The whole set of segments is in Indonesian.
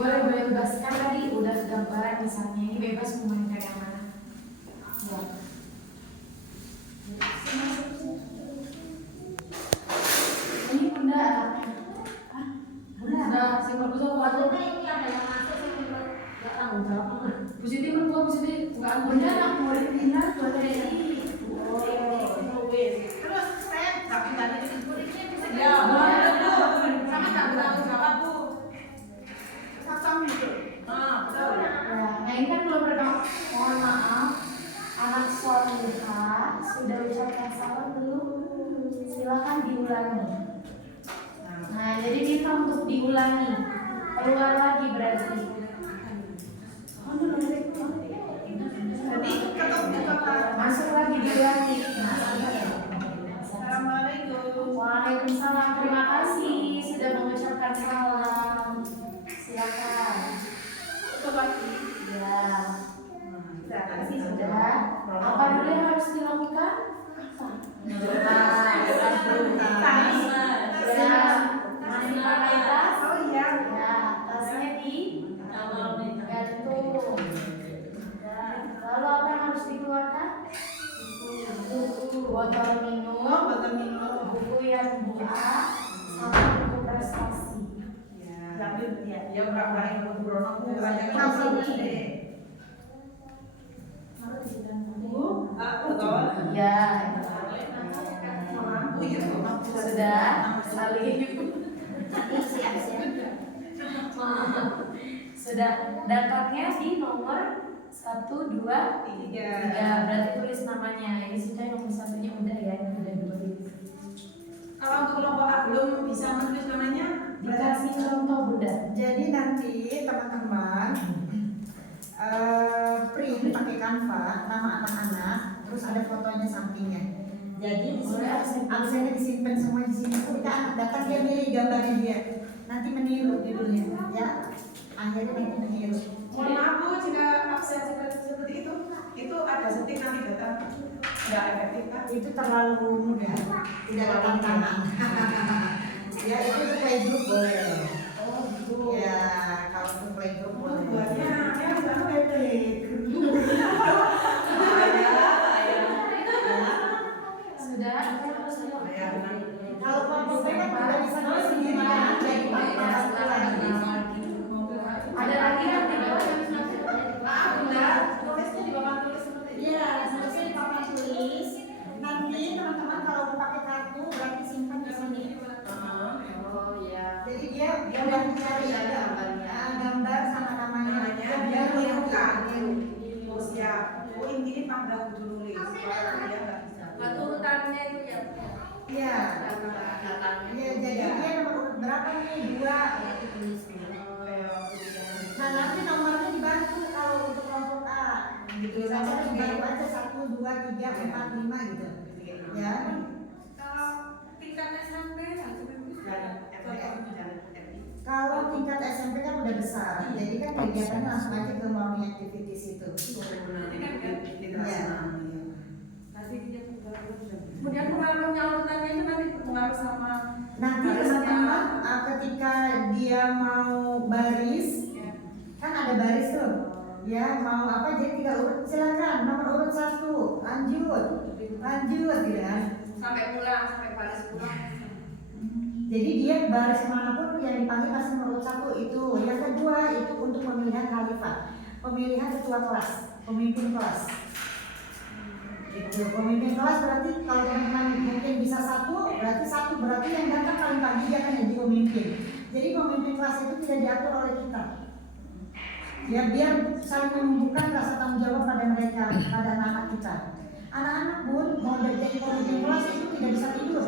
boleh bebaskan tadi udah gambar misalnya, ini bebas mau mainkan yang mana ya. Ini bunda simbol khusus buat ini ada yang masuk sih menurut nggak tanggung jawab positif menurut positif nggak bunda nak boleh pindah buat ini terus saya nggak pindah di sini ya sama nggak bertanggung jawab bu pasang gitu betul nah ini kan belum berkata mohon maaf anak solihah sudah ucapkan salam belum silakan diulangi. Nah, jadi minta untuk diulangi, keluar lagi berarti. Masuk lagi diulangi. Assalamualaikum. Waalaikumsalam. Terima kasih sudah mengucapkan salam. Silakan. Ya. Terima kasih sudah. Apa dulu yang harus dilakukan? Masih pakai tas? Oh iya. Ya, tasnya digantung. Lalu apa yang harus dikeluarkan? Buku, botol minum, buku yang buka, sama buku prestasi. Ya, berapa yang beronok Bu? Ya. Sudah saling sudah daftarnya di nomor 1, 2, 3 berarti tulis namanya ini sudah nomor 1-nya udah ya ini udah 2. Kalau untuk kelompok A belum bisa menulis namanya dikasih contoh bunda. Jadi nanti teman-teman print pakai Canva nama anak-anak terus ada fotonya sampingnya. Jadi di sini absennya disimpan semua di sini. Kita anak datang dia milih gambarnya dia. Nanti meniru judulnya, ya. Akhirnya nanti meniru. Mohon maaf Bu, jika absen seperti itu ada setting nanti datang nggak efektif kan? Itu terlalu mudah, tidak ada tantangan. Ya itu untuk playgroup boleh. Oh gitu. Ya kalau untuk playgroup boleh. Buatnya ya nggak efektif. Sudah harus kalau kelompok kan udah bisa nulis sendiri ya. Ada lagi yang tidak Tulisnya di papan tulis seperti ini. Iya, seharusnya di papan tulis. Nanti teman-teman kalau mau pakai kartu berarti simpan di sini. oh ya. Jadi dia udah cari ada gambar sama namanya. Biar menirukan. Oh siap. Oh ini panggil dulu nulis. Dia nggak bisa. Urutannya itu ya. Iya. Iya, jadi dia nomor urut berapa nih? 2. Nah nanti nomornya dibantu kalau untuk kelompok A. Gitu. Nomornya dibantu aja 1, 2, 3, 4, 5 gitu. Ya. Kalau tingkat SMP Kalau tingkat SMP kan udah besar, jadi kan kegiatannya langsung aja ke morning activities itu. Ya. Kemudian pengaruhnya urutannya itu nanti pengaruh sama Nanti teman-teman ketika dia mau baris, kan ada baris tuh, ya mau apa jadi 3 urut silakan nomor urut 1 lanjut gitu kan. sampai pulang sampai baris pulang. Jadi dia baris manapun yang dipanggil pasti nomor urut 1 itu. Yang kedua itu untuk pemilihan khalifah, pemilihan ketua kelas, pemimpin kelas. Gitu. Pemimpin kelas berarti kalau teman-teman mungkin bisa 1, berarti yang datang paling pagi dia akan jadi pemimpin. Jadi pemimpin kelas itu tidak diatur oleh kita. Ya biar saling menumbuhkan rasa tanggung jawab pada mereka, pada anak-anak kita. Anak-anak pun mau jadi pemimpin kelas itu tidak bisa tidur.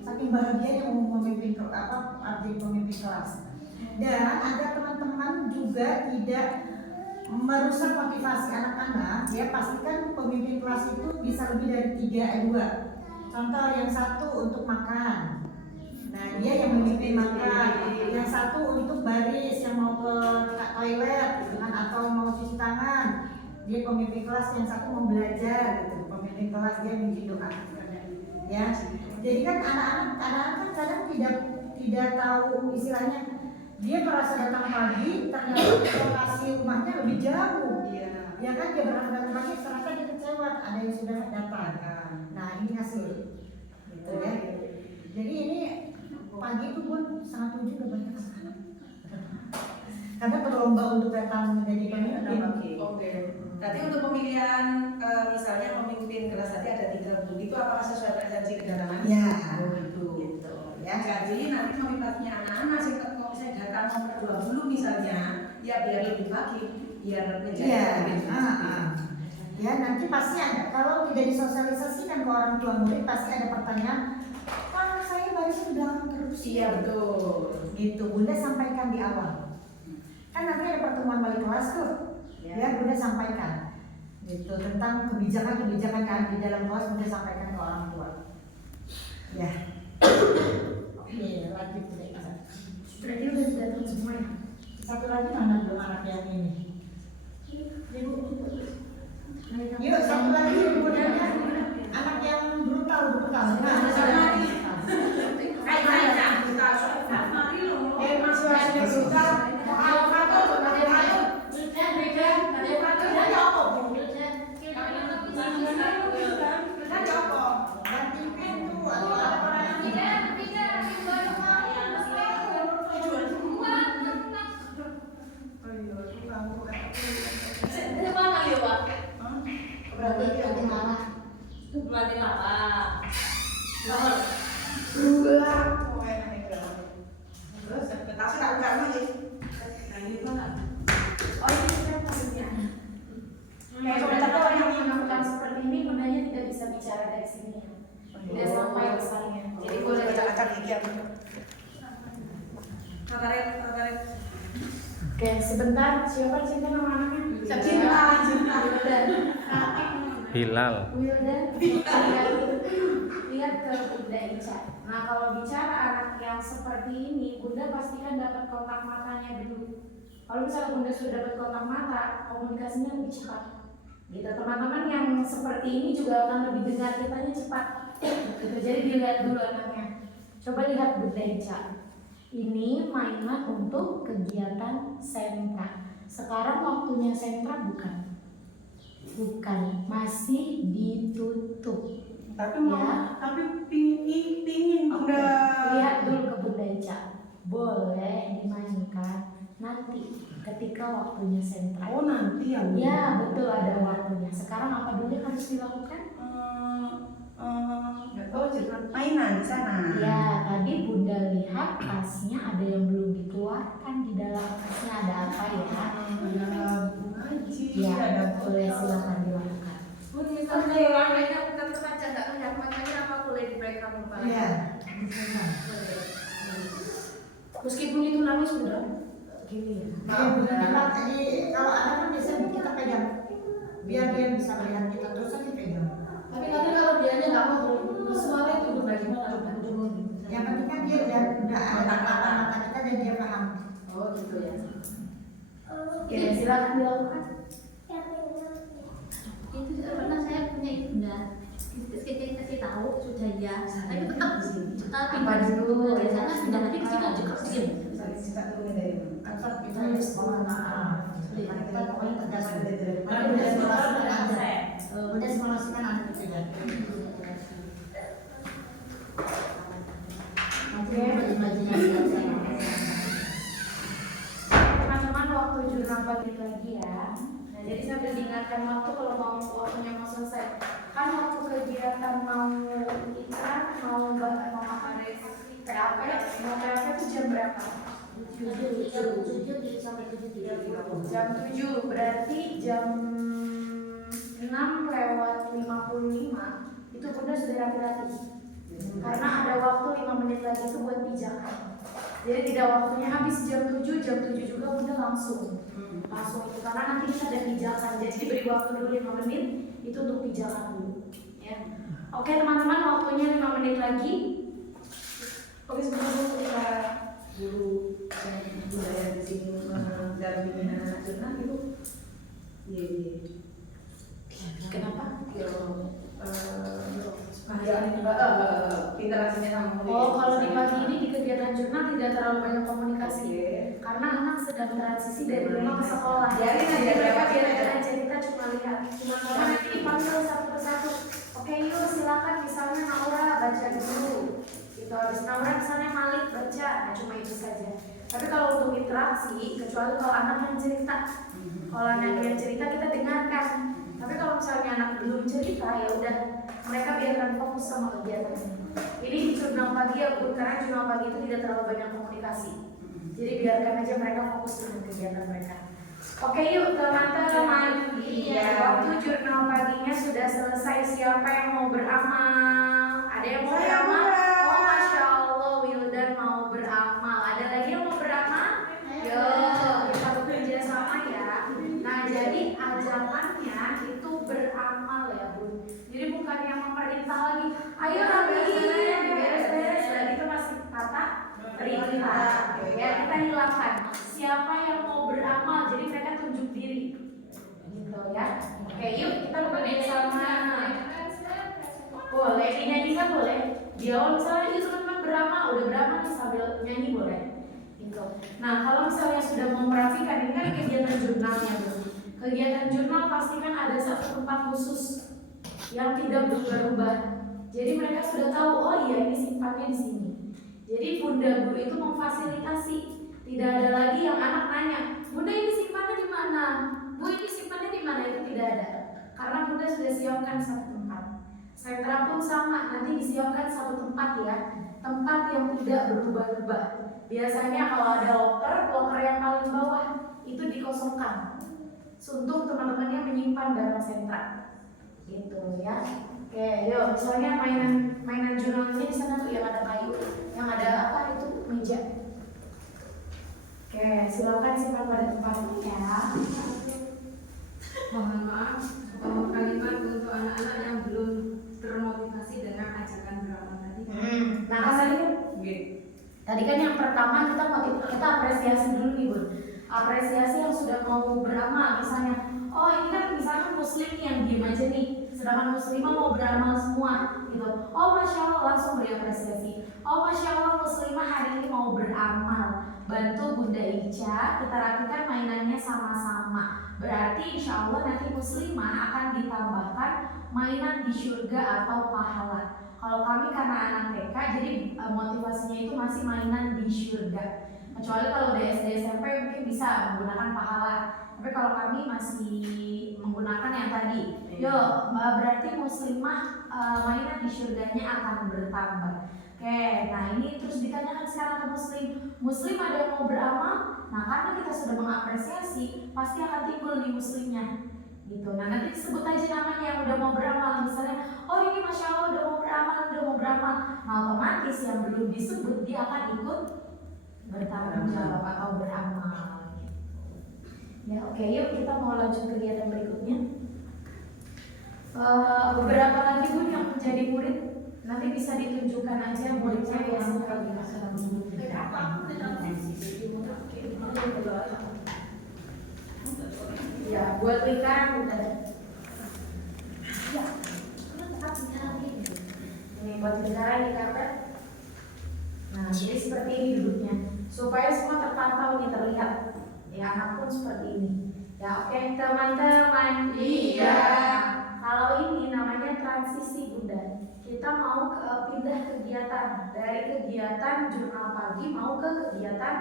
Saking bahagianya mau memimpin jadi pemimpin kelas. Dan ada teman-teman juga tidak merusak motivasi anak-anak, ya pastikan pemimpin kelas itu bisa lebih dari 2. Contoh yang 1 untuk makan, nah dia yang memimpin makan, yang 1 untuk baris, yang mau ke toilet dengan atau mau cuci tangan, dia pemimpin kelas, yang 1 mau belajar gitu, pemimpin kelas dia bikin doa, ya. Jadi kan anak-anak kan kadang tidak tahu istilahnya dia merasa datang pagi, ternyata lokasi rumahnya lebih jauh. Iya. Ya kan dia berangkat datang pagi, ternyata dia kecewa ada yang sudah datang. Nah ini hasil, gitu ya. Jadi ini pagi itu pun 6:30 udah banyak anak. Karena berlomba untuk datang menjadi pemimpin. Oke. Nanti untuk pemilihan misalnya pemimpin kelas tadi ada 3 Bu, itu apakah sesuai presensi kedatangan? Ya, Gitu. ya. Jadi nanti pemimpinnya anak-anak sih kalau misalnya datang nomor 20 misalnya, ya biar lebih pagi, biar menjadi Iya. pemimpin. Ya nanti pasti ada. Kalau tidak disosialisasikan ke orang tua murid pasti ada pertanyaan. Kan saya barisnya di belakang terus. Iya betul. Gitu. Bunda sampaikan di awal. Kan nanti ada pertemuan wali kelas tuh. Ya Bunda sampaikan. Gitu tentang kebijakan-kebijakan yang di dalam kelas Bunda sampaikan ke orang tua. Ya. Oke, lanjut Bunda. Berarti udah datang semua ya. Satu lagi mana belum anak yang ini? Yuk satu lagi kemudian anak yang belum tahu. Ganti pintu atau apa berarti ada mana? Terus petasan tak buka lagi. Nah ini mana? Oh ini kan maksudnya. Kayak contoh yang melakukan seperti ini gunanya tidak bisa bicara dari sini ya. Tidak sampai pesannya. Jadi boleh acak-acak gigi aku. Kataret. Oke, sebentar. Siapa cinta nama anaknya? Cinta. Hilal. Wildan. Lihat ke Bunda Ica. Nah, kalau bicara anak yang seperti ini, Bunda pastikan dapat kontak matanya dulu. Kalau misalnya Bunda sudah dapat kontak mata, komunikasinya lebih cepat. Gitu, teman-teman yang seperti ini juga akan lebih dengar kitanya cepat. Gitu, jadi dilihat dulu anaknya. Coba lihat Bunda Ica. Ini mainan untuk kegiatan sentra. Sekarang waktunya sentra bukan, masih ditutup. Tapi Ya. tapi pingin Bunda. Lihat dulu ke Bunda Ica. Boleh dimainkan nanti ketika waktunya sentra. Oh nanti ya. Ya betul, ada waktunya. Sekarang apa dulu yang harus dilakukan? Nggak tahu cerita mainan di sana. Ya tadi Bunda lihat tasnya ada yang belum dikeluarkan. Di dalam tasnya ada apa ya? Ada ngaji. Ya Ada boleh, silakan dilakukan. Bun, misalnya warnanya bukan terbaca, nggak ngeliat matanya, apa boleh diberikan kepala? Iya. Meskipun itu nangis udah gini ya. Jadi kalau anak kan biasanya kita pegang, biar dia bisa melihat kita terus aja pegang. Tapi kadang kalau dia nggak mau bersuara itu bagaimana? Yang penting kan dia udah ada mata kita dan dia paham. Oh gitu ya. Oke, silakan dilakukan. Itu pernah saya punya itu enggak. Kita kasih tahu sudah ya. Tapi tetap Apa dulu? di sana sudah nanti kita juga diam. Bisa turunin dari mana? Atau kita harus sekolah kita pokoknya tegas. Karena udah simulasikan anak itu ya. Nanti imajinasi aja. Teman-teman waktu jurnal balik lagi ya. Nah, jadi saya beringatkan waktu kalau mau waktunya mau selesai. Kan waktu kegiatan mau ikrar, mau apa deh? PAP, mau PAP itu jam berapa? Jam 7, berarti jam 6:55 itu Bunda sudah rapi-rapi. Karena ada waktu 5 menit lagi itu buat pijakan. Jadi tidak waktunya habis jam 7 juga Bunda langsung itu karena nanti kita ada pijakan. Jadi diberi waktu dulu 5 menit itu untuk pijakan dulu. Ya. Oke teman-teman, waktunya 5 menit lagi. Oke, sebelum kita guru budaya di sini mendampingi anak jurnal itu, iya. Kenapa? interaksinya sama murid. Oh, kalau di pagi ini di kegiatan jurnal tidak terlalu banyak komunikasi. Oke. Karena anak sedang transisi dari rumah ke sekolah. Biarin aja, Jadi mereka biarin biar aja. cerita cuma lihat. Cuma nanti dipanggil satu persatu. Oke, yuk silakan misalnya Naura baca dulu. Gitu, habis Naura misalnya Malik baca. Nah, cuma itu saja. Tapi kalau untuk interaksi, kecuali kalau anak yang cerita. Kalau anak yang cerita kita dengarkan. Tapi kalau misalnya anak belum cerita, ya udah mereka biarkan fokus sama kegiatannya. Ini di jurnal pagi ya Bu, karena jurnal pagi itu tidak terlalu banyak komunikasi. Jadi biarkan aja mereka fokus dengan kegiatan mereka. Oke yuk teman-teman. Iya. Waktu jurnal paginya sudah selesai. Siapa yang mau beramal? Ada yang mau beramal? Oh Masya Allah, Wildan mau beramal. Ada lagi yang mau beramal? Yuk, kita bekerja sama ya. Nah jadi ajakannya itu beramal ya Bun. Jadi bukan yang memerintah lagi. Ayo Rabi, beres-beres. Dan itu masih kata perintah. Ya kita hilangkan. Siapa yang mau beramal? Jadi mereka tunjuk diri. Gitu ya. Oke yuk kita bekerja sama. Boleh dinyanyikan boleh. Di awal misalnya yuk teman-teman beramal. Udah beramal nih sambil nyanyi boleh. Gitu. Nah kalau misalnya sudah mau merapikan ini kan kegiatan jurnalnya Bu. Kegiatan jurnal pasti kan ada satu tempat khusus yang tidak berubah-ubah. Jadi mereka sudah tahu, oh iya ini simpannya di sini. Jadi Bunda Guru itu memfasilitasi. Tidak ada lagi yang anak nanya, Bunda ini simpannya di mana? Bu ini simpannya di mana? Itu tidak ada. Karena Bunda sudah siapkan satu tempat. Sentra pun sama, nanti disiapkan satu tempat ya. Tempat yang tidak berubah-ubah. Biasanya kalau ada loker yang paling bawah itu dikosongkan. Untuk teman-teman yang menyimpan barang sentra. Gitu ya. Oke, yuk misalnya mainan jurnalnya di sana tuh yang ada kayu, yang ada apa itu meja. Oke, silakan simpan pada tempatnya ya. Mohon maaf, kalimat untuk anak-anak yang belum termotivasi dengan ajakan beramal tadi. Nah tadi kan yang pertama kita apresiasi dulu nih Bun. Apresiasi yang sudah mau beramal misalnya. Oh ini kan misalnya muslim yang diem aja nih, sedangkan muslimah mau beramal semua gitu. Oh Masya Allah langsung beri apresiasi. Oh Masya Allah muslimah hari ini mau beramal. Bantu Bunda Ica, kita rapikan mainannya sama-sama. Berarti insya Allah nanti muslimah akan ditambahkan mainan di surga atau pahala. Kalau kami karena anak TK, jadi motivasinya itu masih mainan di surga. Kecuali kalau udah SD SMP mungkin bisa menggunakan pahala. Tapi kalau kami masih menggunakan yang tadi, berarti muslimah mainan di surganya akan bertambah. Oke, nah ini terus ditanyakan sekarang ke muslim ada yang mau beramal? Nah karena kita sudah mengapresiasi, pasti akan timbul di muslimnya. Gitu. Nah nanti disebut aja namanya yang udah mau beramal, misalnya, oh ini Masya Allah udah mau beramal. Nah otomatis yang belum disebut dia akan ikut bertanggung jawab atau beramal. Ya oke, yuk kita mau lanjut kegiatan berikutnya. Beberapa lagi Bun yang menjadi murid nanti bisa ditunjukkan aja muridnya biasanya kalau di masalah dulu. Ya, buat lingkaran bukan. Ya, ini buat lingkaran di karpet. Nah, jadi seperti ini duduknya, supaya semua terpantau nih terlihat. Ya, anak pun seperti ini. Ya, oke teman-teman. Iya. Kalau ini namanya transisi Bunda. Kita mau pindah kegiatan dari kegiatan jurnal pagi mau ke kegiatan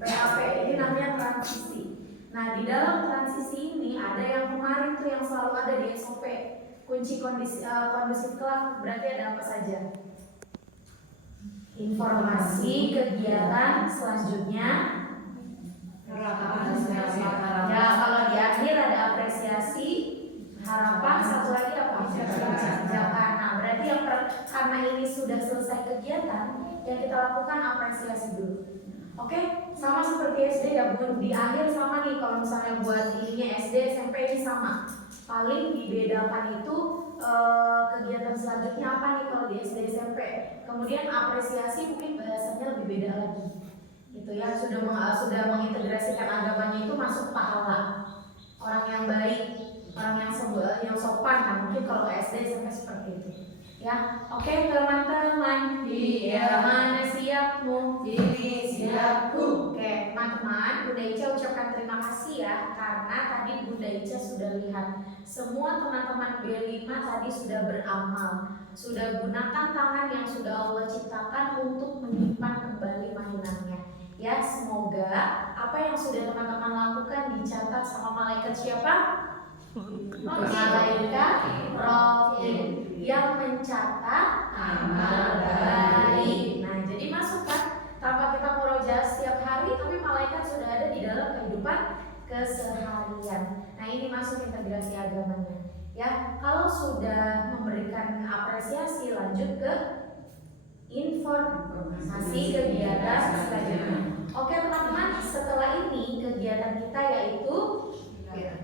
PAP. Ini namanya transisi. Nah di dalam transisi ini ada yang kemarin tuh yang selalu ada di SOP, kunci kondusif kelak. Berarti ada apa saja? Informasi kegiatan selanjutnya. Ya kalau di akhir ada apresiasi, harapan, satu lagi apa? Ajakan. Nah berarti karena ini sudah selesai kegiatan, yang kita lakukan apresiasi dulu. Oke, sama seperti SD ya Bun. Di akhir sama nih, kalau misalnya buat ininya SD, SMP ini sama. Paling dibedakan itu kegiatan selanjutnya apa nih kalau di SD, SMP. Kemudian apresiasi mungkin bahasanya lebih beda lagi. Itu ya sudah mengintegrasikan agamanya itu masuk pahala. Orang yang baik, orang yang sopan. Nah, mungkin kalau SD, SMP seperti itu. Ya, oke teman-teman. Iya. Mana siapmu? Ini siapku. Oke, teman-teman, Bunda Ica ucapkan terima kasih ya karena tadi Bunda Ica sudah lihat semua teman-teman B5 tadi sudah beramal, sudah gunakan tangan yang sudah Allah ciptakan untuk menyimpan kembali mainannya. Ya, semoga apa yang sudah teman-teman lakukan dicatat sama malaikat siapa? Malaikat Rohim yang mencatat amal baik. Nah, jadi masuk kan tanpa kita murojaah setiap hari, tapi malaikat sudah ada di dalam kehidupan keseharian. Nah, ini masuk integrasi agamanya. Ya, kalau sudah memberikan apresiasi, lanjut ke informasi kegiatan selanjutnya. Oke teman-teman, setelah ini kegiatan kita yaitu PAP.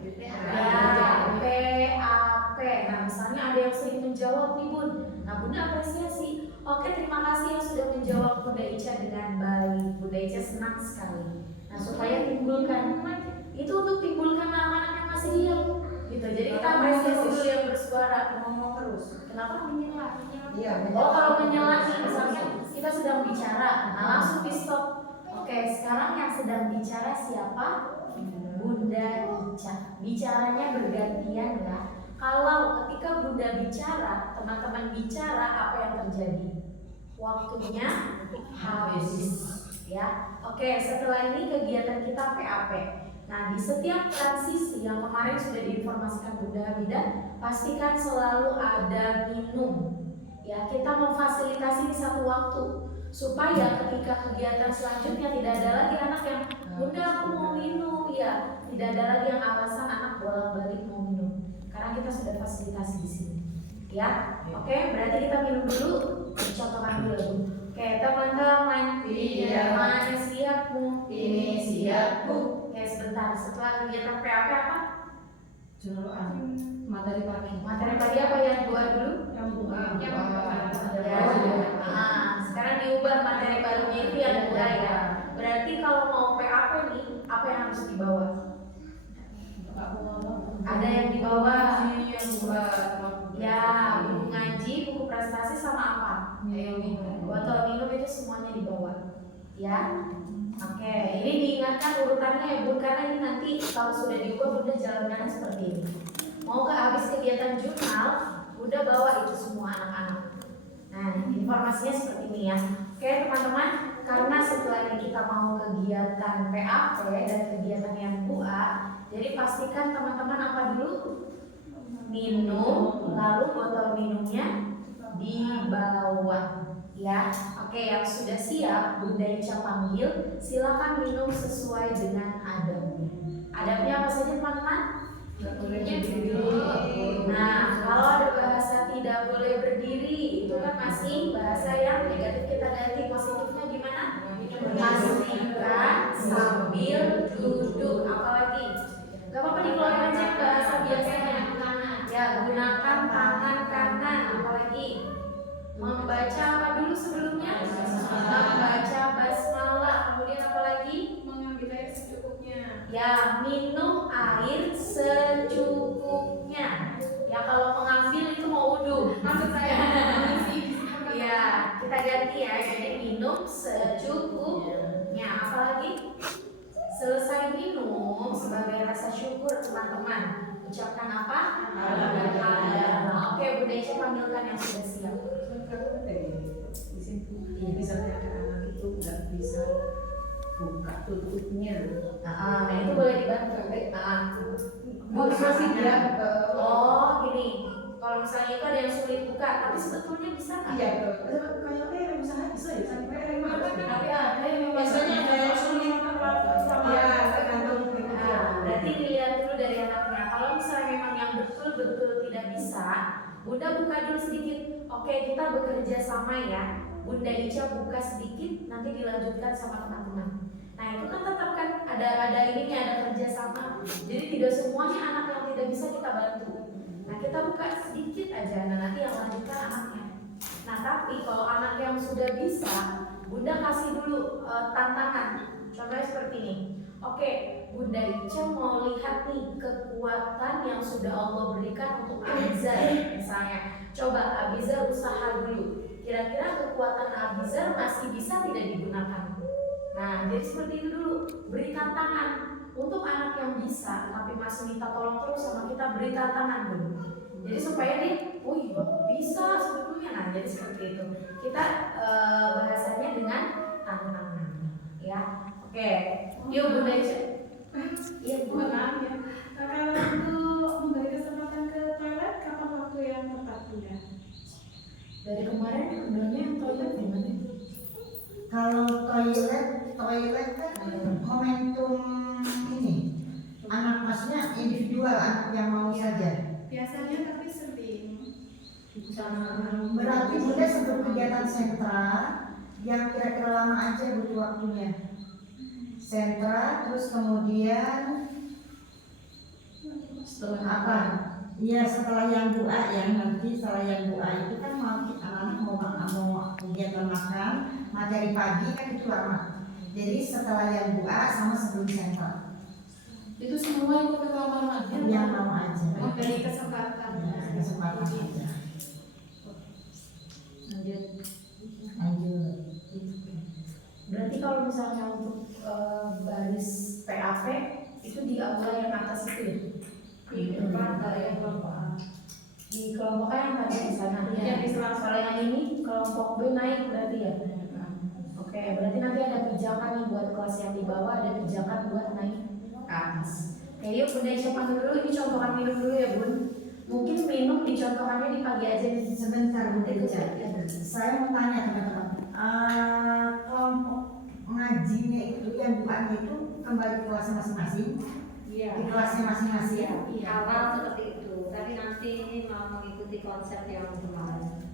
Nah, misalnya ada yang sering menjawab nih Bun. Nah, Bunda apresiasi. Oke, terima kasih yang sudah menjawab Bunda Ica dengan baik. Bunda Ica senang sekali. Nah, supaya timbulkan itu untuk timbulkan anak-anak yang masih diam. Gitu. Jadi kita apresiasi dulu yang bersuara, ngomong terus. Kenapa menyela? Iya. Oh, kalau menyela misalnya kita sedang bicara, nah langsung di stop. Oke, sekarang yang sedang bicara siapa? Bunda Ica. Bicaranya bergantian ya. Kalau ketika Bunda bicara, teman-teman bicara, apa yang terjadi? Waktunya habis ya. Oke, setelah ini kegiatan kita PAP. Nah, di setiap transisi yang kemarin sudah diinformasikan Bunda Hamidah, pastikan selalu ada minum. Ya, kita memfasilitasi di satu waktu supaya ketika kegiatan selanjutnya tidak ada lagi anak yang Bunda aku mau minum, ya tidak ada lagi yang alasan anak bolak-balik mau minum, karena kita sudah fasilitasi di sini. Ya, oke, berarti kita minum dulu, contohkan dulu. Oke, teman-teman, mana siapmu? Ini siapku. Oke, sebentar. Setelah kegiatan PAP apa? Materi pagi. Materi pagi apa yang dua dulu? Yang buka. Ya, nah, sekarang diubah materi barunya itu yang dua ya. Berarti kalau mau PAP nih, apa yang harus dibawa? Ada yang dibawa? Yang buka. Ya, buku ngaji, buku prestasi sama apa? Botol minum itu semuanya dibawa. Ya. Oke, ini diingatkan urutannya ya Bun, karena ini nanti kalau sudah diubah Bunda jalannya seperti ini. Mau ke habis kegiatan jurnal, Bunda bawa itu semua anak-anak. Nah, informasinya seperti ini ya. Oke teman-teman, karena setelah ini kita mau kegiatan PAP dan kegiatan yang BUA, jadi pastikan teman-teman apa dulu? Minum, lalu botol minumnya dibawa. Ya, oke, yang sudah siap Bunda Ica panggil, silakan minum sesuai dengan adabnya. Adabnya apa saja teman-teman? Nah, kalau ada bahasa tidak boleh berdiri, itu kan masih bahasa yang negatif, kita ganti positifnya gimana? Pastikan sambil duduk, apalagi? Gak apa-apa dikeluarin aja bahasa biasanya. Ya, gunakan tangan kanan, apalagi? Membaca apa dulu sebelumnya? Membaca basmalah. Kemudian apa lagi? Mengambil air secukupnya. Ya, minum air secukupnya. Ya, kalau mengambil itu mau wudhu. Maksud saya ya, kita ganti ya. Jadi minum secukupnya. Apalagi? Selesai minum sebagai rasa syukur teman-teman. Ucapkan apa? Alhamdulillah. Oke, Bunda Ica panggilkan yang sudah siap. Di sini misalnya ada anak itu nggak bisa buka tutupnya. Nah, itu boleh dibantu. Masih dia. Oh, gini. Kalau misalnya itu ada yang sulit buka, tapi sebetulnya bisa nggak? Iya betul. Kayaknya yang bisa ya sampai yang mana? Tapi ada yang Biasanya ada yang sulit. Ya, tergantung. Berarti dilihat dulu dari anaknya. Kalau misalnya memang yang betul-betul tidak bisa, Bunda buka dulu sedikit. Oke, kita bekerja sama ya. Bunda Ica buka sedikit, nanti dilanjutkan sama teman-teman. Nah, itu kan tetap kan ada ininya, ada kerja sama. Jadi tidak semuanya anak yang tidak bisa kita bantu. Nah, kita buka sedikit aja, nah nanti yang lanjutkan anaknya. Nah, tapi kalau anak yang sudah bisa, Bunda kasih dulu tantangan. Contohnya seperti ini. Oke, Bunda Ica mau lihat nih kekuatan yang sudah Allah berikan untuk azan misalnya. Coba Abizar usaha dulu. Kira-kira kekuatan Abizar masih bisa tidak digunakan? Nah, jadi seperti itu dulu. Beri tantangan untuk anak yang bisa, tapi masih minta tolong terus sama kita, beri tantangan dulu. Jadi supaya dia, wih bisa sebetulnya. Nah, jadi seperti itu. Kita bahasanya dengan tantangan, ya. Oke, yuk Bunda Ica. Iya, Bu. Maaf ya. Kalau untuk memberi kesempatan ke toilet, kapan waktu yang tepat Bunda? Dari kemarin sebenarnya toilet gimana? Kalau toilet kan momentum ini, anak maksudnya individual, anak yang mau saja. Biasanya tapi sering. Berarti Bunda sebelum kegiatan sentra yang kira-kira lama aja butuh waktunya. Sentra, terus kemudian Setelah apa? Iya, setelah yang doa ya, nanti setelah yang doa itu kan mau anak-anak mau kegiatan makan, materi pagi kan itu lama. Jadi setelah yang doa sama sebelum sentra. Itu semua ikut kelamaran aja. Yang mau aja. Memberi kesempatan. Ya, kesempatan aja. Lanjut. Berarti kalau misalnya untuk baris PAP itu di aula yang atas itu ya? Di depan yang kelompok. Di kelompok A yang tadi di sana. Yang di sebelah. Kalau yang ini kelompok B naik berarti ya? Oke, berarti nanti ada pijakan nih buat kelas yang di bawah, ada pijakan buat naik ke atas. Oke, yuk Bunda Ica panggil dulu, ini contohan minum dulu ya Bun. Mungkin minum dicontohannya di pagi aja nih. Sebentar Bunda Ica. Saya mau tanya teman-teman. Kelompok ngajinya itu yang doanya itu kembali ke kelasnya masing-masing. Iya. Di kelasnya masing-masing. Iya, awal seperti itu. Tapi nanti ini mau mengikuti konsep yang kemarin.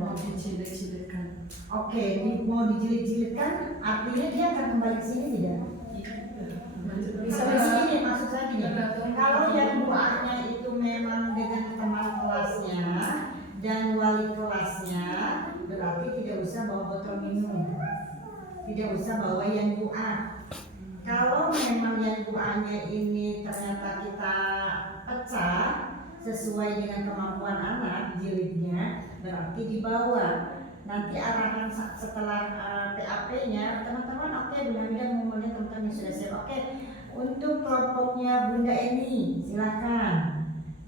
Mau dijilid-jilidkan. Oke, ini mau dijilid-jilidkan, artinya dia akan kembali ke sini tidak? Bisa di sini maksud saya gini. Kalau yang doanya itu memang dengan teman kelasnya dan wali kelasnya, berarti tidak usah bawa botol minum, tidak usah bawa yang doa. Kalau memang yang doanya ini ternyata kita pecah sesuai dengan kemampuan anak jilidnya, berarti dibawa. Nanti arahan setelah PAP-nya, teman-teman oke, Bunda Mida mau melihat teman-teman yang sudah siap. Oke, untuk kelompoknya Bunda ini silakan.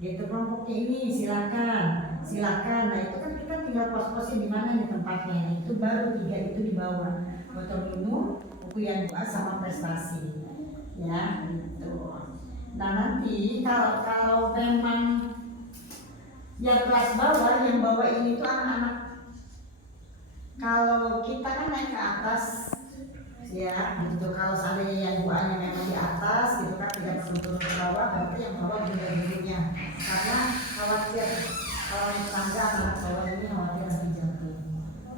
Gitu, kelompoknya ini silakan. Nah itu kan kita tinggal pos-posin di mana nih tempatnya. Itu baru 3 itu dibawa. Botol minum, buku yang doa sama prestasi. Ya, gitu. Nah nanti kalau memang yang kelas bawah yang bawa ini tuh anak-anak. Kalau kita kan naik ke atas, ya, gitu. Kalau seandainya yang doanya memang di atas, gitu kan tidak perlu turun ke bawah, berarti yang bawah bunda-bundanya. Karena khawatir kalau yang tangga anak bawah ini khawatir nanti jatuh.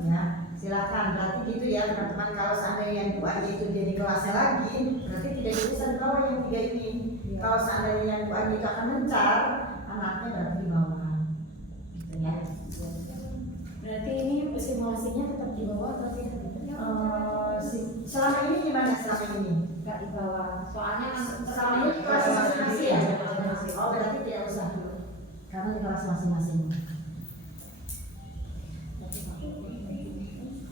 Ya, silakan. Berarti gitu ya teman-teman. Kalau seandainya yang doanya itu jadi kelasnya lagi, berarti tidak bisa di bawah yang 3 ini. Kalau seandainya yang doanya itu akan mencar, anaknya berarti di bawah. Gitu ya. Berarti ini simulasinya tetap di bawah atau tidak? Selama ini gimana selama ini? Enggak di bawah. Soalnya Selama ini kelas masing-masing ya? Oh berarti tidak usah karena di kelas masing-masing.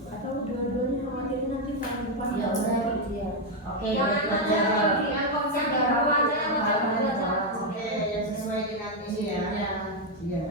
Atau dua-duanya khawatirin nanti tahun depan Ya udah ya. Oke, yang konsep baru aja yang Oke, yang sesuai dengan misi ya. Iya.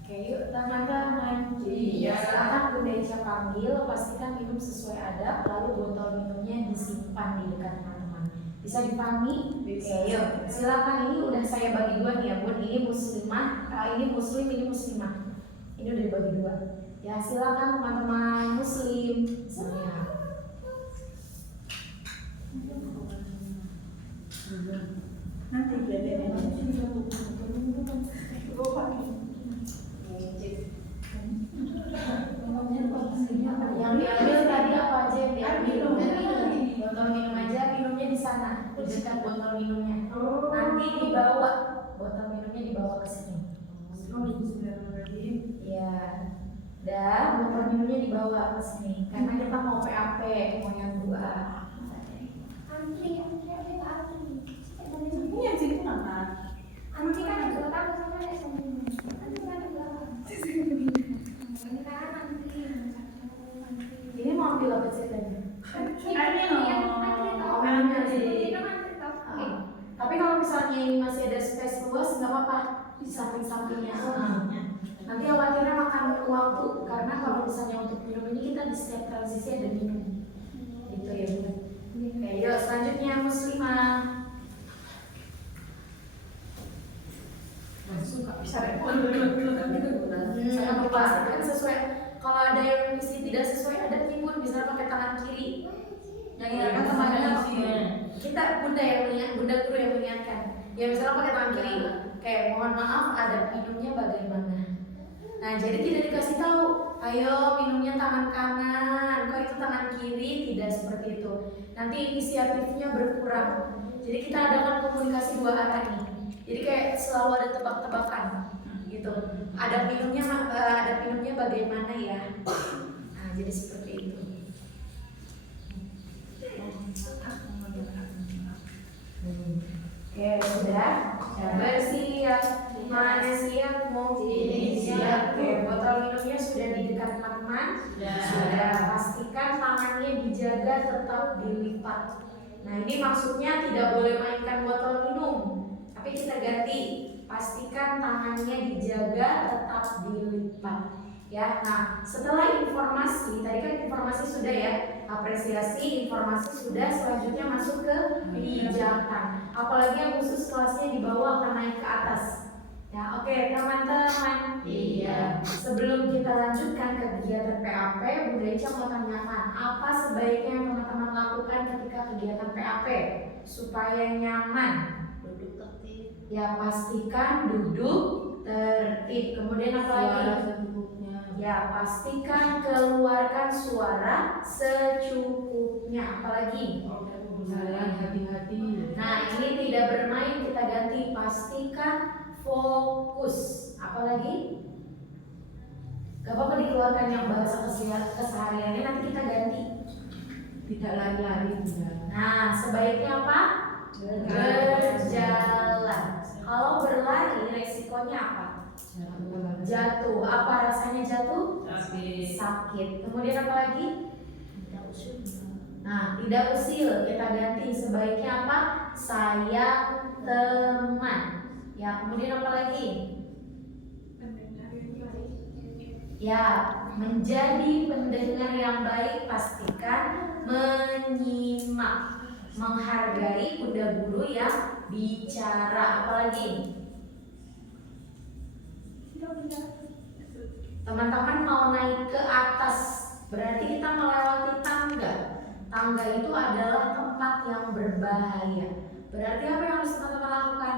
Oke, yuk teman-teman. Iya. Silakan Bunda Ica panggil, pastikan minum sesuai adab, lalu botol minumnya disimpan di dekat teman-teman. Bisa dipahami? Oke, yuk. Silakan, ini udah saya bagi 2 nih ya, Bun. Ini muslimah, ini muslim, ini muslimah. Ini udah dibagi 2. Ya, silakan teman-teman muslim. Saya. Nanti biar Yang diambil tadi apa aja yang diambil? Botol minum aja, minumnya di sana, di dekat botol minumnya. Nanti dibawa, botol minumnya dibawa ke sini. Ya, dan botol minumnya dibawa ke sini. Karena kita mau PAP, mau yang 2. Ini yang sini kenapa? Antri kan ada belakang, sana ada sini. Antri kan ada belakang. puas nggak apa-apa di samping-sampingnya. Nanti khawatirnya makan waktu karena kalau misalnya untuk minum ini kita di setiap transisi ada minum. Gitu ya Bu. Oke, yuk selanjutnya muslimah. Langsung nggak bisa repot. Sangat memastikan sesuai. Kalau ada yang mesti tidak sesuai ada timbun bisa pakai tangan kiri. Yang ingatkan temannya kita bunda guru yang mengingatkan. Ya misalnya pakai tangan kiri. Kayak mohon maaf ada minumnya bagaimana. Nah jadi tidak dikasih tahu. Ayo minumnya tangan kanan. Kok itu tangan kiri tidak seperti itu. Nanti inisiatifnya berkurang. Jadi kita adakan komunikasi dua arah nih. Jadi kayak selalu ada tebak-tebakan gitu. Ada minumnya bagaimana ya? Nah, jadi seperti itu. Oke, sudah. Bersiap. Mana siap? Mau ini siap. Oke, botol minumnya sudah di dekat teman-teman. Sudah. Pastikan tangannya dijaga tetap dilipat. Nah, ini maksudnya tidak boleh mainkan botol minum. Tapi kita ganti, pastikan tangannya dijaga tetap dilipat ya. Nah setelah informasi, tadi kan informasi sudah ya, apresiasi, informasi sudah, selanjutnya masuk ke pijakan. Apalagi yang khusus kelasnya di bawah akan naik ke atas ya. Oke teman-teman, iya. Sebelum kita lanjutkan kegiatan PAP, Bunda Ica mau tanyakan apa sebaiknya teman-teman lakukan ketika kegiatan PAP supaya nyaman. Ya pastikan duduk tertib. Kemudian apa lagi? Ya pastikan keluarkan suara secukupnya. Apalagi? Hati-hati. Nah ini tidak bermain, kita ganti. Pastikan fokus. Apalagi? Gak apa-apa dikeluarkan yang bahasa kesehariannya, nanti kita ganti. Tidak lari-lari. Nah sebaiknya apa? Berjalan. Kalau berlari resikonya apa? Jatuh. Apa rasanya jatuh? Sakit. Kemudian apa lagi? Nah, tidak usil. Kita ganti. Sebaiknya apa? Sayang teman. Ya, kemudian apa lagi? Ya, menjadi pendengar yang baik. Pastikan menyimak, menghargai bunda guru yang bicara. Apalagi? Teman-teman mau naik ke atas, berarti kita melewati tangga. Tangga itu adalah tempat yang berbahaya. Berarti apa yang harus teman-teman lakukan?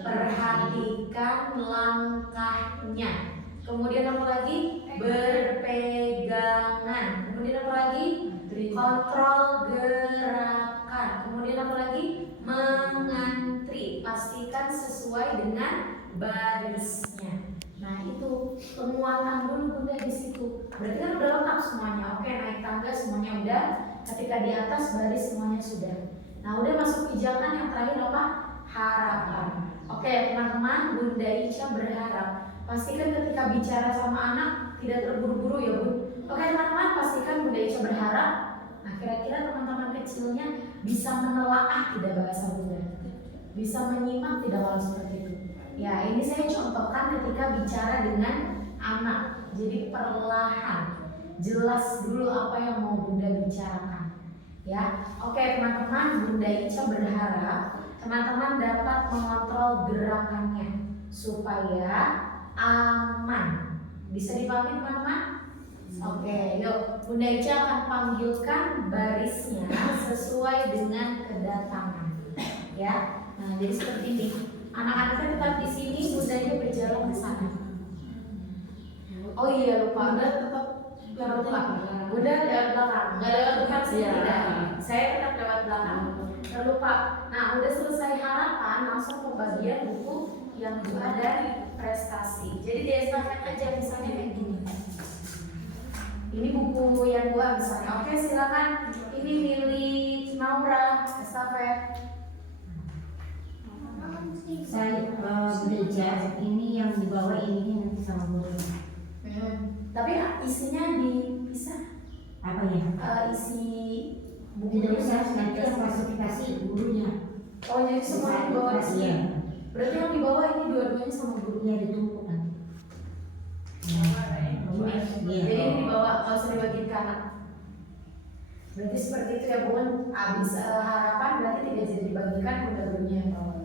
Perhatikan langkahnya. Kemudian apa lagi? Berpegangan. Kemudian apa lagi? Kontrol gerakan. Kemudian apa lagi? Mengantri. Pastikan sesuai dengan barisnya. Nah itu penguatan dulu bunda di situ. Berarti kan udah lengkap semuanya. Oke, naik tangga semuanya udah. Ketika di atas baris semuanya sudah. Nah udah masuk pijakan, yang terakhir apa? Harapan. Oke teman-teman, Bunda Ica berharap pastikan ketika bicara sama anak tidak terburu-buru ya Bun. Oke teman-teman, pastikan Bunda Ica berharap. Nah kira-kira teman-teman kecilnya bisa menelaah tidak bahasa Bunda, bisa menyimak tidak hal seperti itu. Ya ini saya contohkan ketika bicara dengan anak. Jadi perlahan, jelas dulu apa yang mau Bunda bicarakan. Ya, oke teman-teman, Bunda Ica berharap teman-teman dapat mengontrol gerakannya supaya aman. Bisa dipahami teman-teman? Oke, yuk Bunda Ica akan panggilkan barisnya sesuai dengan kedatangan. Ya, nah jadi seperti ini. Anak-anaknya tetap di sini, Bundanya berjalan ke sana. Oh iya lupa, Bunda tetap lewat belakang. Bunda lewat belakang, nggak lewat depan sih tidak. Saya tetap lewat belakang. Terlupa. Nah, udah selesai harapan, langsung ke bagian buku yang dua dari prestasi. Jadi di estafet aja misalnya kayak gini. Ini buku yang dua misalnya. Oke silakan. Ini milik Naura estafet. Saya belajar ini yang dibawa ini nanti sama gurunya. Tapi isinya dipisah. Apa ya? Isi buku Tidak usah, nanti yang klasifikasi gurunya. Oh jadi semua dibawa di sini. Iya. Berarti yang di bawah ini dua-duanya sama gurunya ditumpuk nanti. Iya. Jadi ini di bawah, kalau usah dibagiin kanan. Berarti seperti itu ya Bun. Abis harapan berarti tidak jadi dibagikan bunda gurunya yang bawah.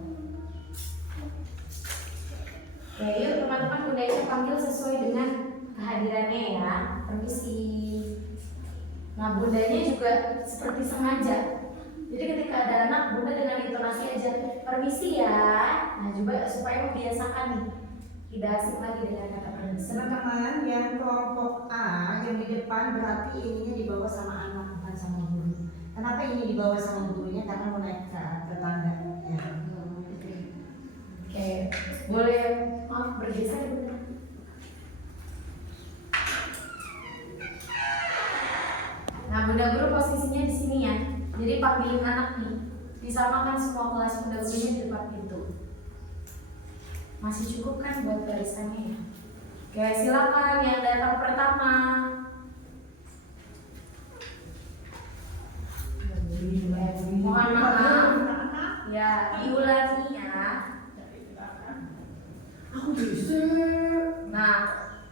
Oke, yuk teman-teman Bunda Ica panggil sesuai dengan kehadirannya ya. Permisi. Nah bundanya juga seperti sengaja. Jadi ketika ada anak, bunda dengan intonasi aja permisi ya. Nah juga supaya membiasakan nih, tidak asing lagi dengan kata permisi. Teman-teman yang kelompok A yang di depan berarti ininya dibawa sama anak bukan sama guru. Kenapa ini dibawa sama gurunya? Karena mau naik ke tangga. Ya. Oke, boleh maaf bergeser ya bunda. Nah bunda guru posisinya di sini ya. Jadi panggilin anak nih, disamakan semua kelas bunda gurunya di depan pintu. Masih cukup kan buat barisannya ya? Oke, silakan yang datang pertama. Mohon maaf, ya diulangi ya. Nah,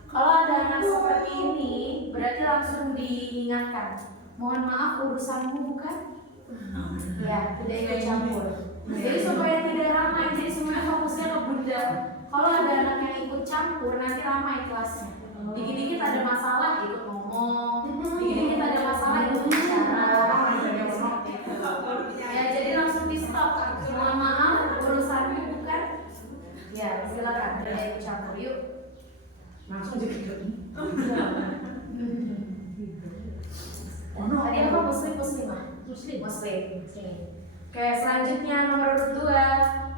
kalau ada anak seperti ini, berarti langsung diingatkan. Mohon maaf, urusanmu bukan? Ya, tidak ikut campur. Jadi supaya tidak ramai, jadi semuanya fokusnya ke bunda. Kalau ada anak yang ikut campur, nanti ramai kelasnya. Dikit-dikit ada masalah, ikut ngomong. Dikit-dikit ada masalah, ikut bicara. Ya, jadi langsung di stop. Mohon maaf, urusannya bukan? Ya, silakan. Tidak ikut campur, yuk. Langsung jadi gitu. Tadi apa muslim? Muslim. Muslim. Oke, selanjutnya nomor 2.